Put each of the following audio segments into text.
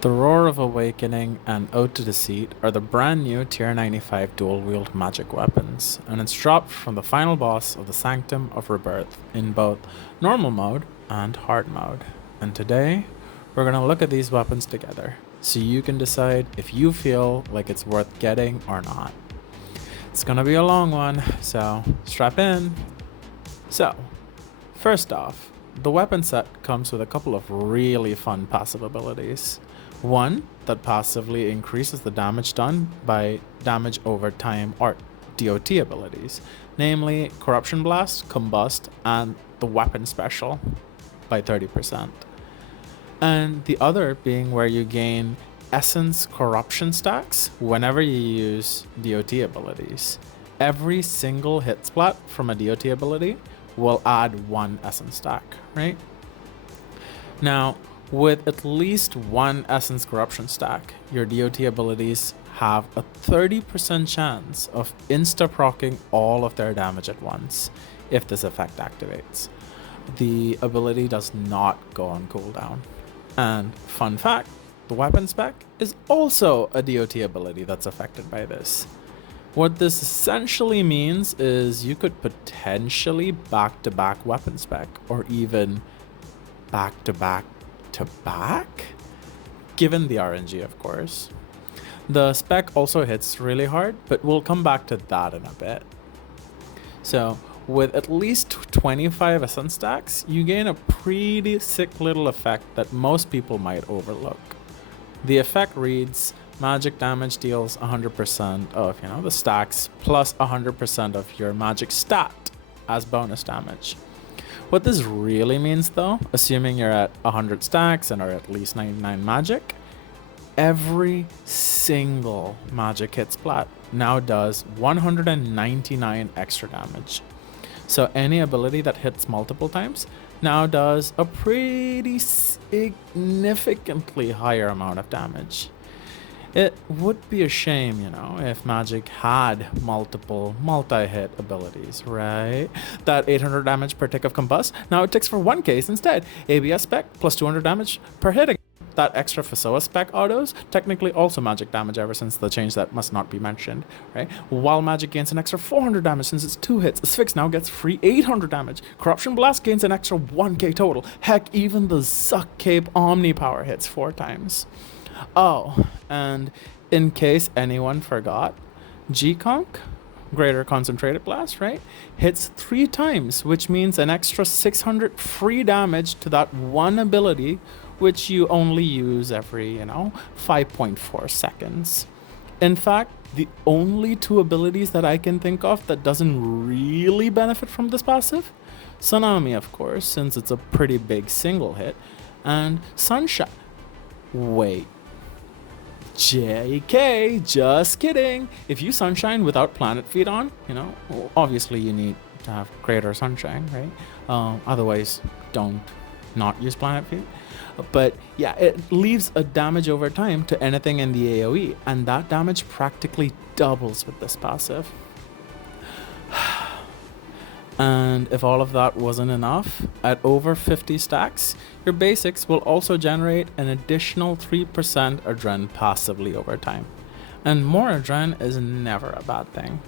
The Roar of Awakening and Ode to Deceit are the brand new tier 95 dual wield magic weapons, and it's dropped from the final boss of the Sanctum of Rebirth in both normal mode and hard mode. And today, we're going to look at these weapons together, so you can decide if you feel like it's worth getting or not. It's going to be a long one, so strap in. So, first off, the weapon set comes with a couple of really fun passive abilities. One that passively increases the damage done by damage over time or DOT abilities, namely Corruption Blast, Combust, and the weapon special by 30%. And the other being where you gain Essence Corruption stacks whenever you use DOT abilities. Every single hit splat from a DOT ability will add one Essence stack, right? Now, with at least one Essence Corruption stack, your DOT abilities have a 30% chance of insta-proccing all of their damage at once if this effect activates. The ability does not go on cooldown. And fun fact, the weapon spec is also a DOT ability that's affected by this. What this essentially means is you could potentially back-to-back weapon spec, or even back-to-back, given the RNG, of course. The spec also hits really hard, but we'll come back to that in a bit. So, with at least 25 Essence stacks, you gain a pretty sick little effect that most people might overlook. The effect reads, magic damage deals 100% of the stacks plus 100% of your magic stat as bonus damage. What this really means though, assuming you're at 100 stacks and are at least 99 magic, every single magic hit splat now does 199 extra damage. So any ability that hits multiple times now does a pretty significantly higher amount of damage. It would be a shame, if Magic had multiple multi-hit abilities, right? That 800 damage per tick of Combust, now it ticks for one case instead. ABS spec plus 200 damage per hit. That extra Fasoa spec autos, technically also magic damage ever since the change that must not be mentioned, right? While Magic gains an extra 400 damage since it's 2 hits, Asphyx now gets free 800 damage. Corruption Blast gains an extra 1k total. Heck, even the Zuck Cape Omni Power hits 4 times. Oh, and in case anyone forgot, G-Conk, Greater Concentrated Blast, right, hits 3 times, which means an extra 600 free damage to that one ability, which you only use every, 5.4 seconds. In fact, the only 2 abilities that I can think of that doesn't really benefit from this passive, Tsunami, of course, since it's a pretty big single hit, and Sunshine. Wait. JK, just kidding. If you Sunshine without Planet Feed on, obviously you need to have Greater Sunshine, right? Otherwise, don't not use Planet Feed. But yeah, it leaves a damage over time to anything in the AoE, and that damage practically doubles with this passive. And if all of that wasn't enough, at over 50 stacks, your basics will also generate an additional 3% Adren passively over time. And more Adren is never a bad thing.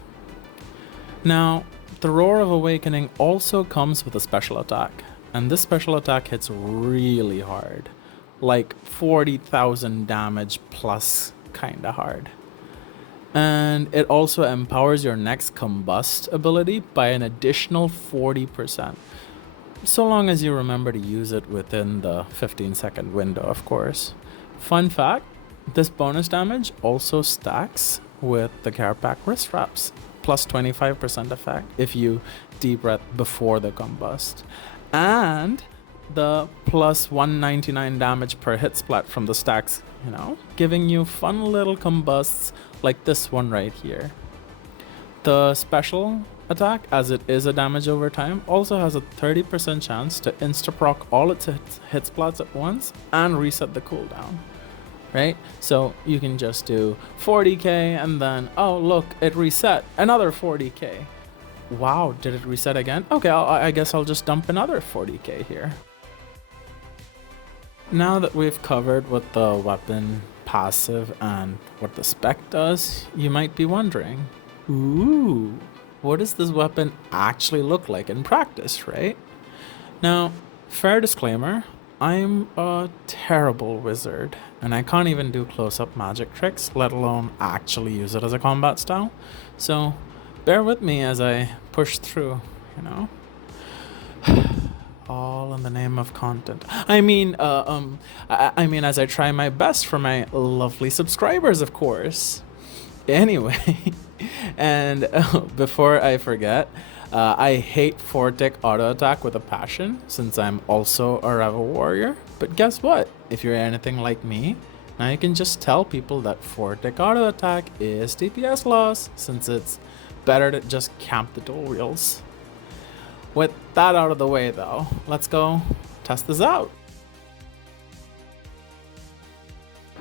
Now, the Roar of Awakening also comes with a special attack, and this special attack hits really hard, like 40,000 damage plus kinda hard. And it also empowers your next Combust ability by an additional 40%. So long as you remember to use it within the 15-second window, of course. Fun fact, this bonus damage also stacks with the Kerapac wrist wraps, plus 25% effect if you deep breath before the Combust. And the plus 199 damage per hit splat from the stacks, giving you fun little combusts like this one right here. The special attack, as it is a damage over time, also has a 30% chance to insta-proc all its hit splats at once and reset the cooldown, right? So you can just do 40k and then, oh look, it reset, another 40k. Wow, did it reset again? Okay, I guess I'll just dump another 40k here. Now that we've covered what the weapon passive and what the spec does, you might be wondering, ooh, what does this weapon actually look like in practice, right? Now, fair disclaimer, I'm a terrible wizard, and I can't even do close-up magic tricks, let alone actually use it as a combat style. So, bear with me as I push through, you know? All in the name of content. I mean, as I try my best for my lovely subscribers, of course. Anyway, and before I forget, I hate Fortic auto attack with a passion, since I'm also a Rebel warrior. But guess what? If you're anything like me, now you can just tell people that Fortic auto attack is DPS loss, since it's better to just camp the dual wields. With that out of the way though, let's go test this out.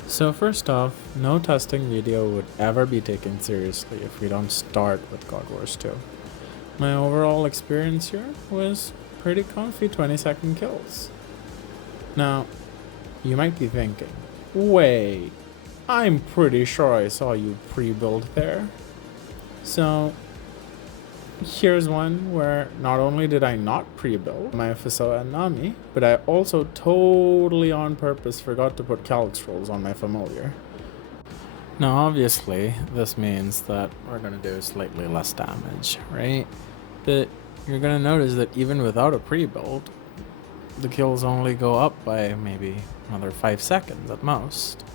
So first off, no testing video would ever be taken seriously if we don't start with God Wars 2. My overall experience here was pretty comfy 20-second kills. Now, you might be thinking, wait, I'm pretty sure I saw you pre-build there. So, here's one where not only did I not pre-build my Fasoa and Nami, but I also totally on purpose forgot to put Calc Scrolls on my familiar. Now obviously, this means that we're going to do slightly less damage, right? But you're going to notice that even without a pre-build, the kills only go up by maybe another 5 seconds at most.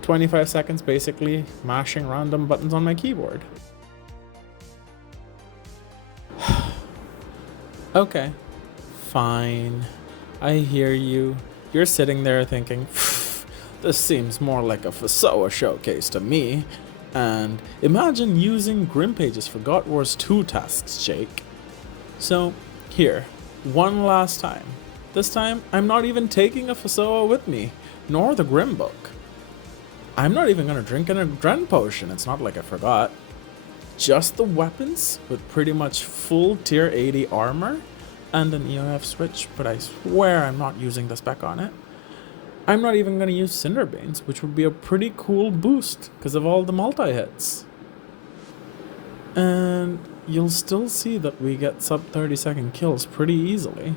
25 seconds basically mashing random buttons on my keyboard. Okay, fine. I hear you. You're sitting there thinking, this seems more like a Fasoa showcase to me. And imagine using Grim Pages for God Wars 2 tasks, Jake. So, here, one last time. This time, I'm not even taking a Fasoa with me, nor the Grim Book. I'm not even going to drink an Adren Potion, it's not like I forgot. Just the weapons with pretty much full tier 80 armor and an EOF switch, but I swear I'm not using the spec on it. I'm not even going to use Cinderbanes, which would be a pretty cool boost because of all the multi-hits. And you'll still see that we get sub 30-second kills pretty easily.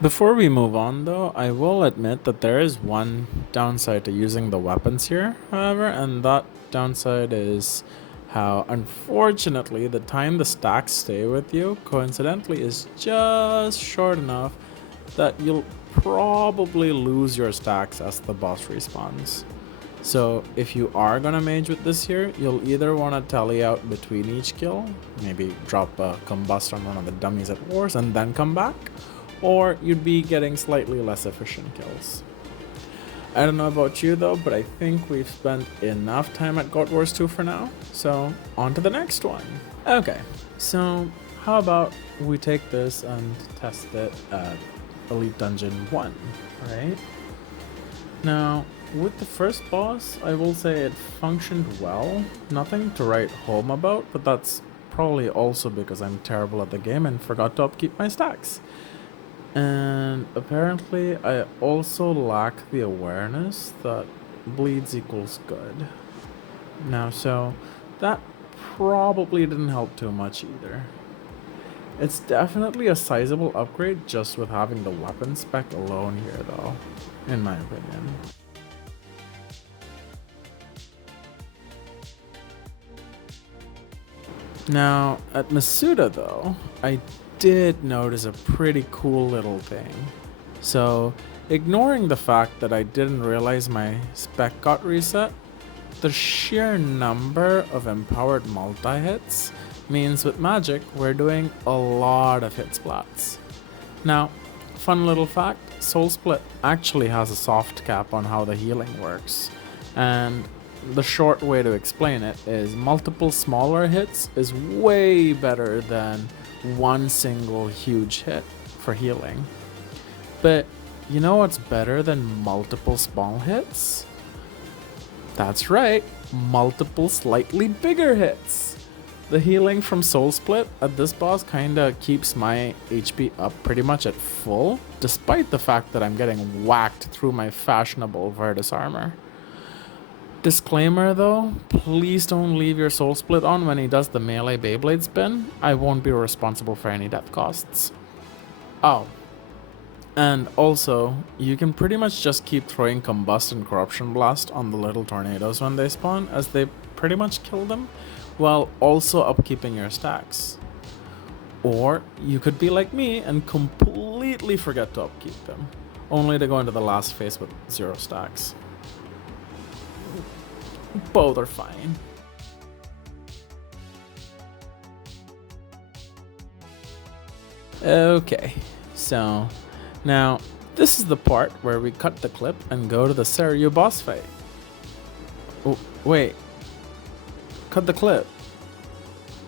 Before we move on though, I will admit that there is one downside to using the weapons here, however, and that downside is how unfortunately the time the stacks stay with you coincidentally is just short enough that you'll probably lose your stacks as the boss respawns. So if you are gonna mage with this here, you'll either want to tally out between each kill, maybe drop a combust on one of the dummies at wars and then come back, or you'd be getting slightly less efficient kills. I don't know about you though, but I think we've spent enough time at God Wars 2 for now, so on to the next one. Okay, so how about we take this and test it at Elite Dungeon 1, right? Now, with the first boss, I will say it functioned well. Nothing to write home about, but that's probably also because I'm terrible at the game and forgot to upkeep my stacks. And apparently I also lack the awareness that bleeds equals good. Now, so that probably didn't help too much either. It's definitely a sizable upgrade just with having the weapon spec alone here though, in my opinion. Now, at Masuta though, I did notice a pretty cool little thing. So, ignoring the fact that I didn't realize my spec got reset, the sheer number of empowered multi-hits means with magic we're doing a lot of hit splats. Now, fun little fact, Soul Split actually has a soft cap on how the healing works, and the short way to explain it is multiple smaller hits is way better than one single huge hit for healing. But you know what's better than multiple small hits? That's right, multiple slightly bigger hits. The healing from Soul Split at this boss kinda keeps my HP up pretty much at full, despite the fact that I'm getting whacked through my fashionable Virtus armor. Disclaimer though, please don't leave your Soul Split on when he does the melee Beyblade spin. I won't be responsible for any death costs. Oh. And also, you can pretty much just keep throwing Combust and Corruption Blast on the little tornadoes when they spawn, as they pretty much kill them, while also upkeeping your stacks. Or you could be like me and completely forget to upkeep them, only to go into the last phase with 0 stacks. Both are fine. Okay, so now this is the part where we cut the clip and go to the Seiryu boss fight. Oh, wait. Cut the clip.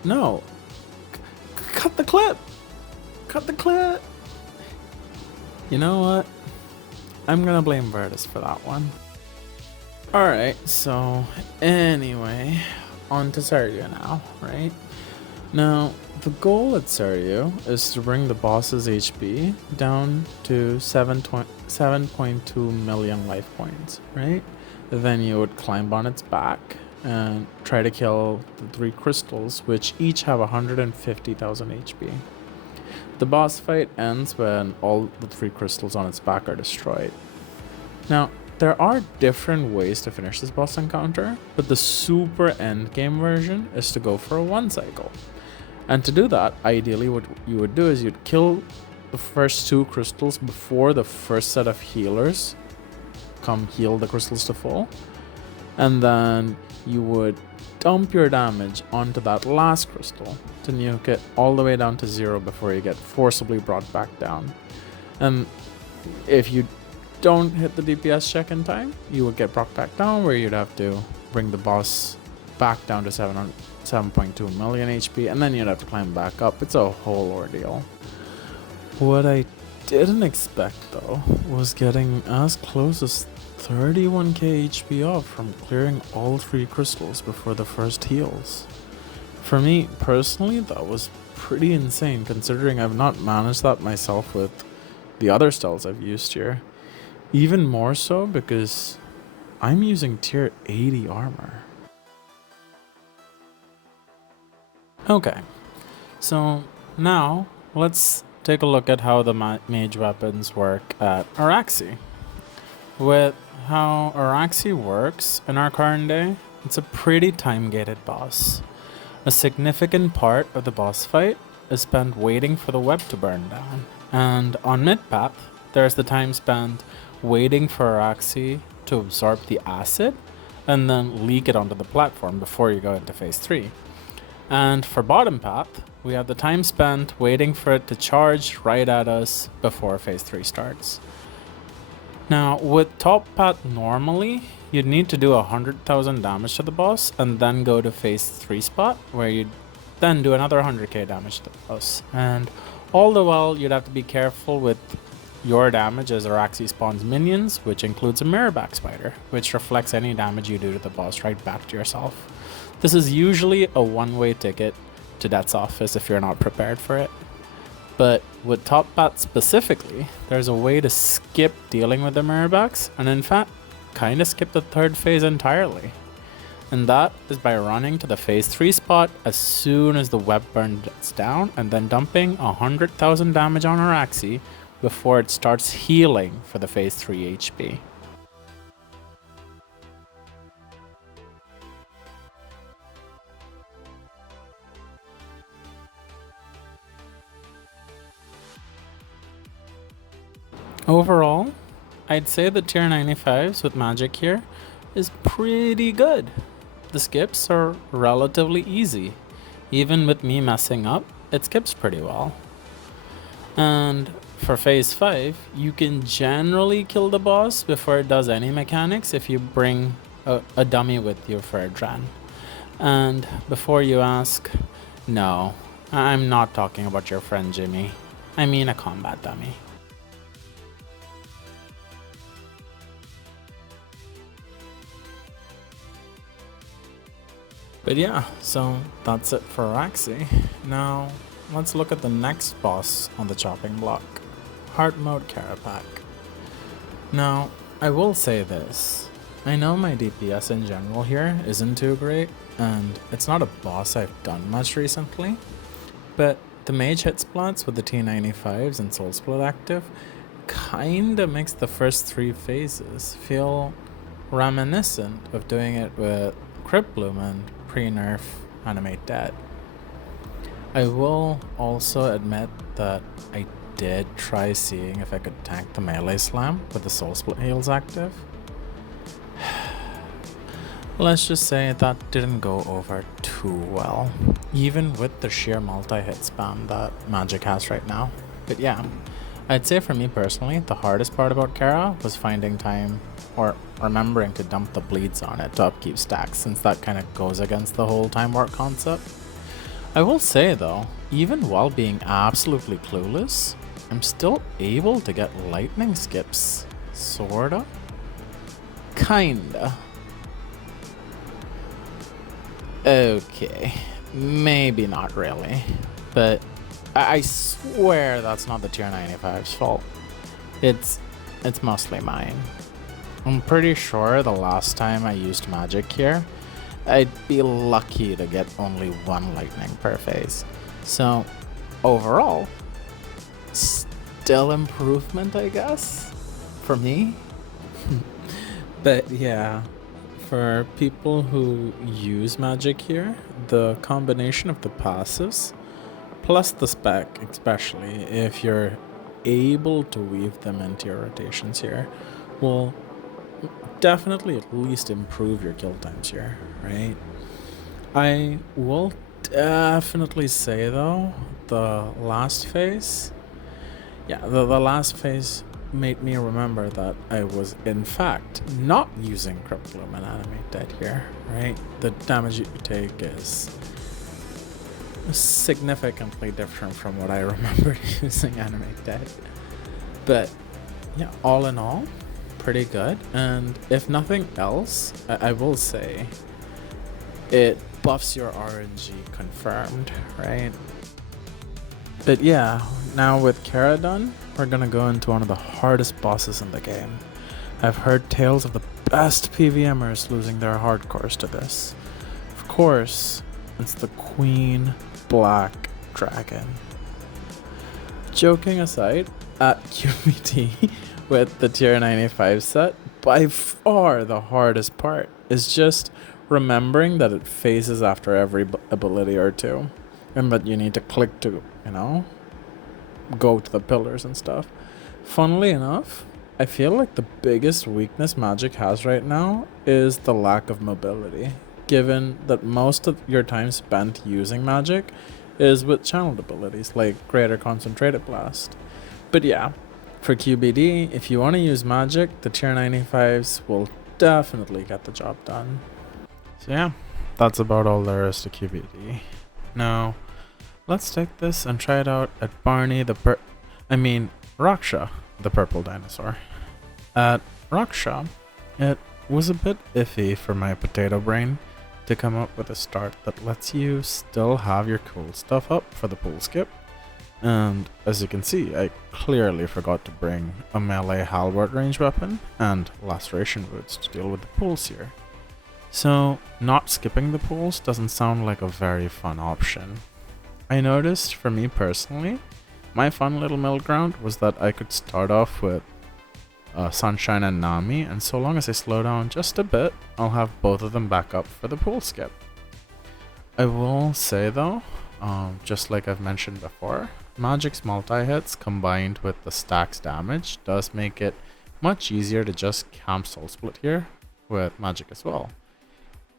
No. Cut the clip. Cut the clip. You know what? I'm gonna blame Virtus for that one. Alright, so anyway, on to Seiryu now, right? Now, the goal at Seiryu is to bring the boss's HP down to 7.2 million life points, right? Then you would climb on its back and try to kill the 3 crystals, which each have 150,000 HP. The boss fight ends when all the 3 crystals on its back are destroyed. Now, there are different ways to finish this boss encounter, but the super endgame version is to go for a 1 cycle. And to do that, ideally what you would do is you'd kill the first 2 crystals before the first set of healers come heal the crystals to full. And then you would dump your damage onto that last crystal to nuke it all the way down to 0 before you get forcibly brought back down. And if you don't hit the DPS check in time, you would get brought back down, where you'd have to bring the boss back down to 7.2 million HP, and then you'd have to climb back up. It's a whole ordeal. What I didn't expect though was getting as close as 31k HP off from clearing all 3 crystals before the first heals. For me personally, that was pretty insane, considering I've not managed that myself with the other styles I've used here. Even more so because I'm using tier 80 armor. Okay, so now let's take a look at how the mage weapons work at Araxxi. With how Araxxi works in our current day, it's a pretty time-gated boss. A significant part of the boss fight is spent waiting for the web to burn down, and on mid-path, there's the time spent waiting for Araxxi to absorb the acid and then leak it onto the platform before you go into phase 3. And for bottom path, we have the time spent waiting for it to charge right at us before phase 3 starts. Now, with top path normally, you'd need to do 100,000 damage to the boss and then go to phase 3 spot, where you'd then do another 100k damage to the boss. And all the while, you'd have to be careful with your damage as Araxxi spawns minions, which includes a mirrorback spider, which reflects any damage you do to the boss right back to yourself. This is usually a one-way ticket to Death's Office if you're not prepared for it. But with top path specifically, there's a way to skip dealing with the mirrorbacks, and in fact, kinda skip the 3rd phase entirely. And that is by running to the phase 3 spot as soon as the web burns down, and then dumping 100,000 damage on Araxxi before it starts healing for the phase 3 HP. Overall, I'd say the tier 95s with magic here is pretty good. The skips are relatively easy. Even with me messing up, it skips pretty well. And for phase 5, you can generally kill the boss before it does any mechanics if you bring a dummy with you for a Dren. And before you ask, no, I'm not talking about your friend Jimmy. I mean a combat dummy. But yeah, so that's it for Araxxi. Now, let's look at the next boss on the chopping block, Hard Mode Kerapac. Now, I will say this. I know my DPS in general here isn't too great, and it's not a boss I've done much recently, but the mage hit splats with the T95s and Soul Split active kinda makes the first 3 phases feel reminiscent of doing it with Crypt Bloom and pre-nerf Animate Dead. I will also admit that I did try seeing if I could tank the melee slam with the Soul Split heals active. Let's just say that didn't go over too well, even with the sheer multi-hit spam that Magic has right now. But yeah, I'd say for me personally, the hardest part about Kera was finding time or remembering to dump the bleeds on it to upkeep stacks, since that kind of goes against the whole time warp concept. I will say though, even while being absolutely clueless, I'm still able to get lightning skips. Sorta? Kinda. Okay, maybe not really, but I swear that's not the tier 95's fault. It's mostly mine. I'm pretty sure the last time I used magic here, I'd be lucky to get only 1 lightning per phase. So overall, still improvement, I guess, for me. But yeah, for people who use magic here, the combination of the passives plus the spec, especially if you're able to weave them into your rotations here, will definitely at least improve your kill times here, right? I will definitely say though, the last phase, the last phase made me remember that I was in fact not using Crypt Bloom and Animate Dead here, right? The damage you take is significantly different from what I remembered using Animate Dead. But yeah, all in all, pretty good. And if nothing else, I will say it buffs your RNG confirmed, right? But yeah, now with Kera done, we're gonna go into one of the hardest bosses in the game. I've heard tales of the best PVMers losing their hardcores to this. Of course, it's the Queen Black Dragon. Joking aside, at QBT with the tier 95 set, by far the hardest part is just remembering that it phases after every ability or 2, and that you need to click to, go to the pillars and stuff. Funnily enough, I feel like the biggest weakness Magic has right now is the lack of mobility, given that most of your time spent using Magic is with channeled abilities like Greater Concentrated Blast. But yeah, for QBD, if you want to use Magic, the tier 95s will definitely get the job done. So yeah, that's about all there is to QBD. Now, let's take this and try it out at Raksha, the purple dinosaur. At Raksha, it was a bit iffy for my potato brain to come up with a start that lets you still have your cool stuff up for the pool skip. And as you can see, I clearly forgot to bring a melee halberd range weapon and laceration roots to deal with the pools here. So not skipping the pools doesn't sound like a very fun option. I noticed for me personally, my fun little middle ground was that I could start off with Sunshine and Nami, and so long as I slow down just a bit, I'll have both of them back up for the pool skip. I will say though, just like I've mentioned before, Magic's multi-hits combined with the stack's damage does make it much easier to just camp Soul Split here with Magic as well.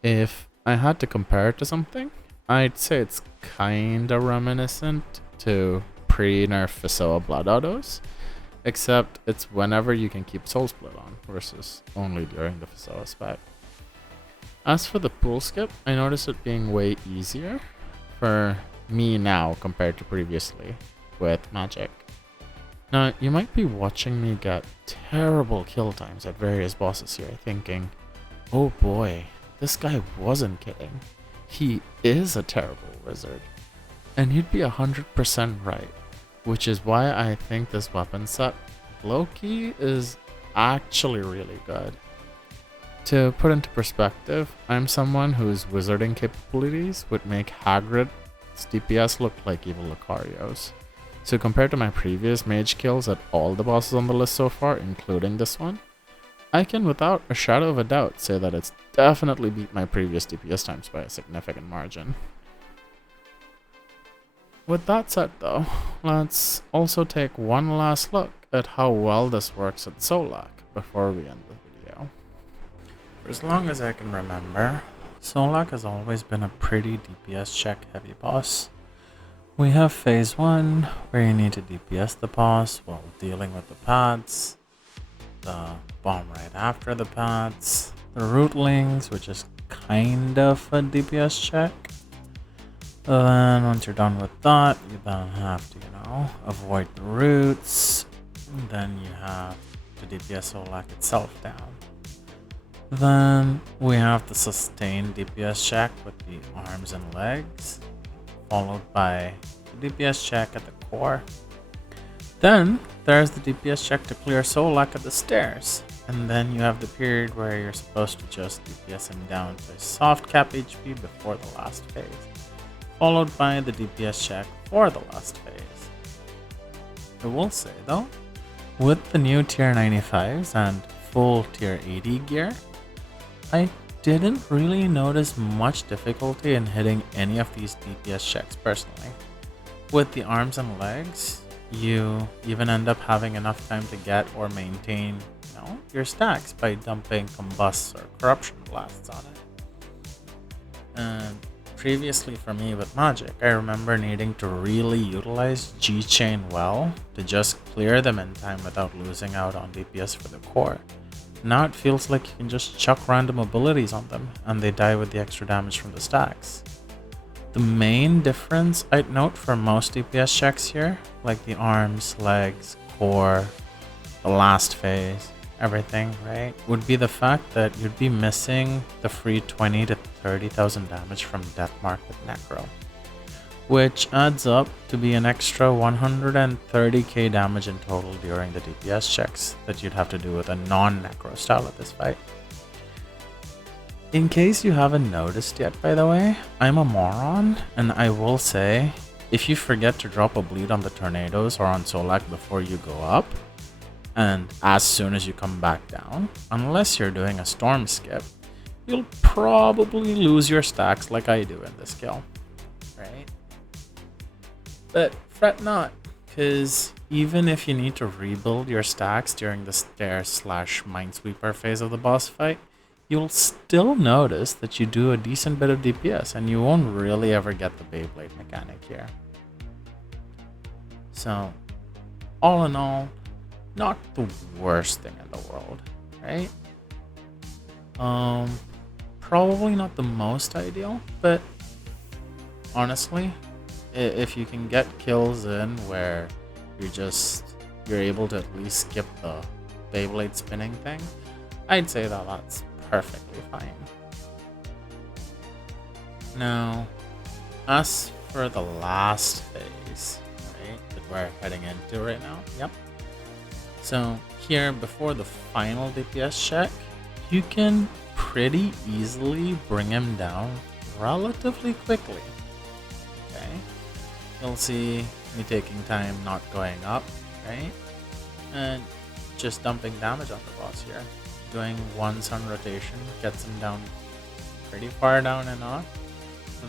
If I had to compare it to something, I'd say it's kinda reminiscent to pre-nerf Fisoa Blood Autos, except it's whenever you can keep Soul Split on versus only during the Fisoa spec. As for the pool skip, I noticed it being way easier for me now compared to previously with Magic. Now, you might be watching me get terrible kill times at various bosses here thinking, oh boy, this guy wasn't kidding. he is a terrible wizard. And you'd be 100% right, which is why I think this weapon set, low-key, is actually really good. To put into perspective, I'm someone whose wizarding capabilities would make Hagrid's DPS look like evil Lucario's. So compared to my previous mage kills at all the bosses on the list so far, including this one, I can without a shadow of a doubt say that it's definitely beat my previous DPS times by a significant margin. With that said though, let's also take one last look at how well this works at Solak before we end the video. For as long as I can remember, Solak has always been a pretty DPS check heavy boss. We have phase 1, where you need to DPS the boss while dealing with the pads, the bomb right after the pads, the rootlings, which is kind of a DPS check. Then once you're done with that, you then have to, avoid the roots. Then you have to DPS Solak itself down. Then we have the sustained DPS check with the arms and legs, followed by the DPS check at the core. Then there's the DPS check to clear Solak at the stairs. And then you have the period where you're supposed to just DPS him down to soft cap HP before the last phase, followed by the DPS check for the last phase. I will say though, with the new tier 95s and full tier 80 gear, I didn't really notice much difficulty in hitting any of these DPS checks personally. With the arms and legs, you even end up having enough time to get or maintain your stacks by dumping combusts or corruption blasts on it. And previously for me with magic, I remember needing to really utilize G-Chain well to just clear them in time without losing out on DPS for the core. Now it feels like you can just chuck random abilities on them and they die with the extra damage from the stacks. The main difference I'd note for most DPS checks here, like the arms, legs, core, the last phase, everything, right, would be the fact that you'd be missing the free 20 to 30,000 damage from Deathmark with Necro, which adds up to be an extra 130k damage in total during the DPS checks that you'd have to do with a non-Necro style at this fight. In case you haven't noticed yet, by the way, I'm a moron, and I will say, if you forget to drop a bleed on the tornadoes or on Solak before you go up, and as soon as you come back down, unless you're doing a storm skip, you'll probably lose your stacks like I do in this kill, right? But fret not, because even if you need to rebuild your stacks during the stair/minesweeper phase of the boss fight, you'll still notice that you do a decent bit of DPS and you won't really ever get the Beyblade mechanic here. So, all in all, not the worst thing in the world, right? Probably not the most ideal, but honestly, if you can get kills in where you're able to at least skip the Beyblade spinning thing, I'd say that that's perfectly fine. Now, as for the last phase, right, that we're heading into right now, yep. So here, before the final DPS check, you can pretty easily bring him down relatively quickly. Okay, you'll see me taking time not going up, right, and just dumping damage on the boss here. Doing one sun rotation gets him down pretty far down enough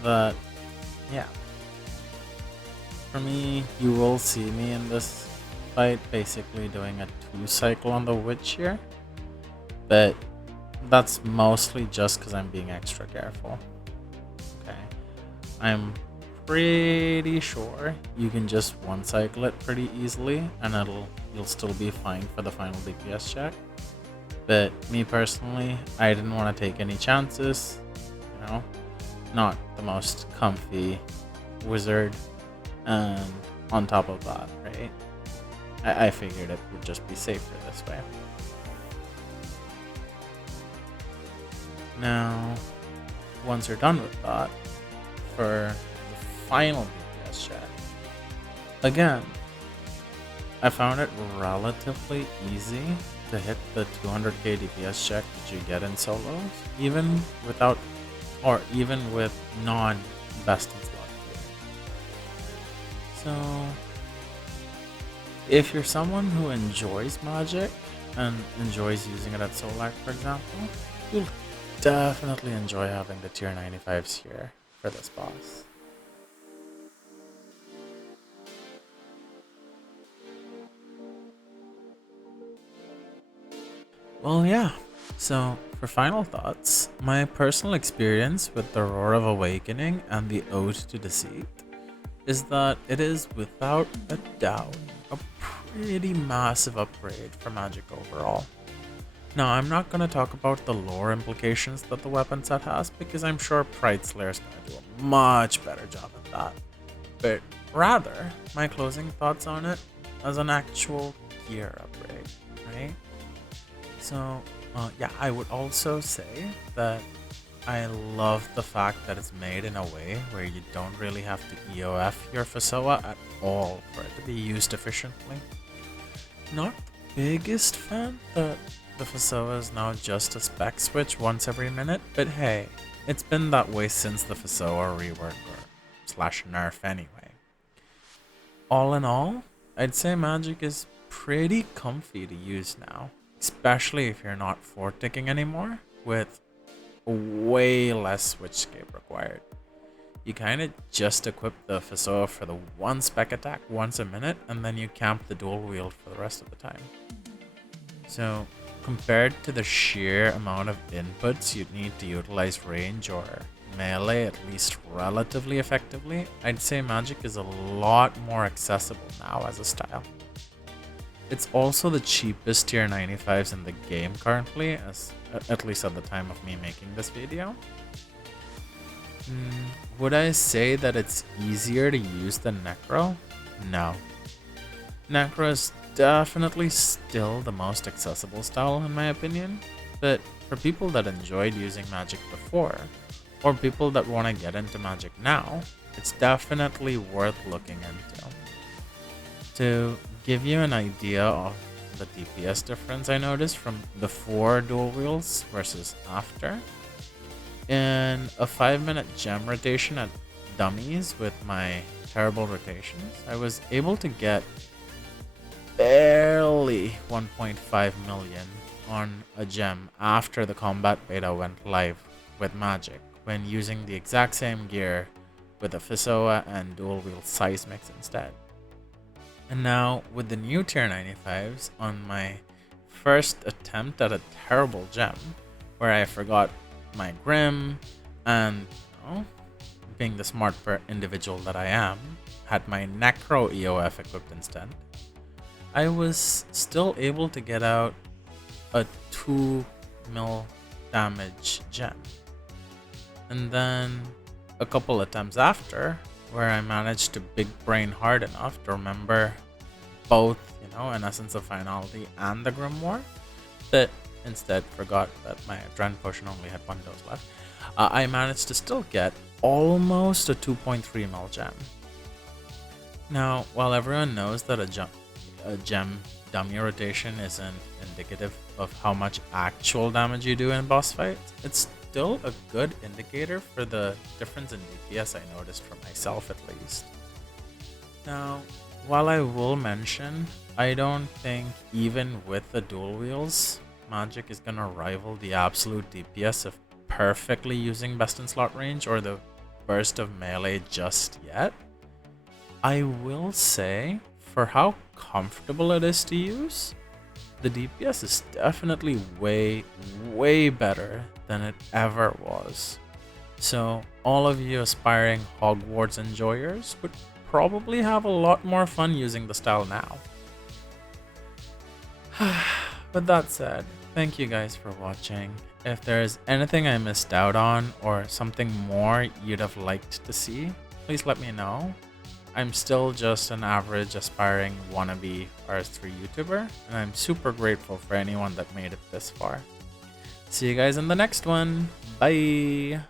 that, yeah. For me, you will see me in this fight basically doing a 2-cycle on the witch here, but that's mostly just because I'm being extra careful. Okay, I'm pretty sure you can just 1-cycle it pretty easily and you'll still be fine for the final DPS check. But me personally, I didn't want to take any chances, not the most comfy wizard, and on top of that, right, I figured it would just be safer this way. Now, once you're done with that, for the final DPS check. Again, I found it relatively easy to hit the 200k DPS check that you get in solos, even without, or even with non-best in slot gear. So, if you're someone who enjoys magic and enjoys using it at Solak, for example, you'll definitely enjoy having the tier 95s here for this boss. Well, yeah. So, for final thoughts, my personal experience with the Roar of Awakening and the Ode to Deceit is that it is without a doubt a pretty massive upgrade for Magic overall. Now, I'm not going to talk about the lore implications that the weapon set has because I'm sure Pride Slayer's going to do a much better job at that. But rather, my closing thoughts on it as an actual gear upgrade, right? So, yeah, I would also say that I love the fact that it's made in a way where you don't really have to EOF your Fasoa at all for it to be used efficiently. Not the biggest fan that the Fasoa is now just a spec switch once every minute, but hey, it's been that way since the Fasoa rework or /nerf anyway. All in all, I'd say Magic is pretty comfy to use now, especially if you're not fort ticking anymore, with way less switchscape required. You kind of just equip the Fasoa for the one spec attack once a minute, and then you camp the dual wield for the rest of the time. So, compared to the sheer amount of inputs you'd need to utilize range or melee at least relatively effectively, I'd say Magic is a lot more accessible now as a style. It's also the cheapest tier 95s in the game currently, at least at the time of me making this video. Would I say that it's easier to use than Necro? No. Necro is definitely still the most accessible style in my opinion, but for people that enjoyed using Magic before, or people that want to get into Magic now, it's definitely worth looking into. To give you an idea of the DPS difference I noticed from before dual wields versus after, in a 5-minute gem rotation at dummies with my terrible rotations, I was able to get barely 1.5 million on a gem after the combat beta went live with Magic when using the exact same gear with a Fasoa and dual wield seismics instead. And now with the new tier 95s on my first attempt at a terrible gem where I forgot my Grim and, being the smart individual that I am, had my Necro EOF equipped instead, I was still able to get out a 2 mil damage gem. And then a couple attempts after, where I managed to big brain hard enough to remember both, an Essence of Finality and the Grimoire, but instead forgot that my Adren potion only had 1 dose left. I managed to still get almost a 2.3 mil gem. Now, while everyone knows that a gem dummy rotation isn't indicative of how much actual damage you do in boss fights, it's still a good indicator for the difference in DPS I noticed for myself at least. Now, while I will mention, I don't think even with the dual wheels, Magic is gonna rival the absolute DPS of perfectly using best in slot range or the burst of melee just yet. I will say, for how comfortable it is to use, the DPS is definitely way, way better than it ever was. So all of you aspiring Hogwarts enjoyers would probably have a lot more fun using the style now. With that said, thank you guys for watching. If there is anything I missed out on or something more you'd have liked to see, please let me know. I'm still just an average aspiring wannabe RS3 YouTuber, and I'm super grateful for anyone that made it this far. See you guys in the next one. Bye!